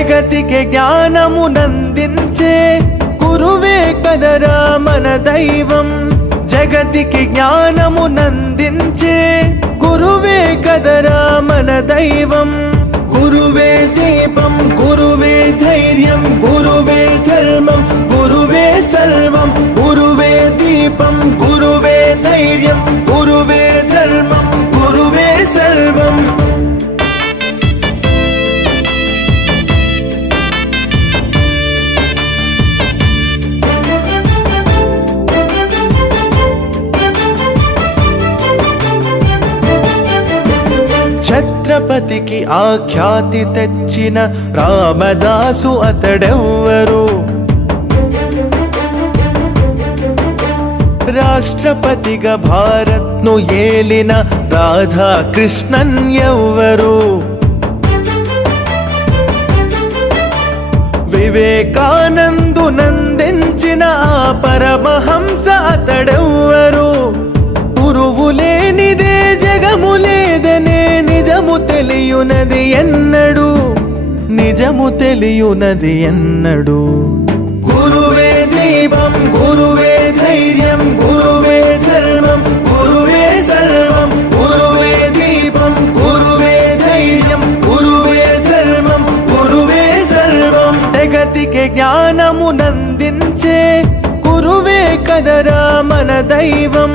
జగతికి జ్ఞానమునందించే గురువే కదరా మన దైవం. జగతికి జ్ఞానమునందించే గురువే కదరా మన దైవం. గురువే దీపం, గురువే ధైర్యం, గురువే ధర్మం, గురువే సర్వం. గురువే దీపం, గురువే ధైర్యం, గురువే ధర్మం, గురువే సర్వం. ఛత్రపతికి ఆఖ్యాతి తెచ్చిన రామదాసు అతడెవ్వరు? రాష్ట్రపతిగా భారత్ను ఏలిన రాధాకృష్ణన్ ఎవ్వరు? వివేకానందునందించిన ఆ పరమహంస అతడెవ్వరు? గురువు లేనిదే జగము లేదనే నిజము తెలియునది ఎన్నడు, నిజము తెలియునది ఎన్నడు. గురువే దీపం, గురువే ధైర్యం, గురువే ధర్మం, గురువే సర్వం. గురువే దీపం, గురువే ధైర్యం, గురువే ధర్మం, గురువే సర్వం. జగతికి జ్ఞానమునందించే గురువే కదరా మన దైవం.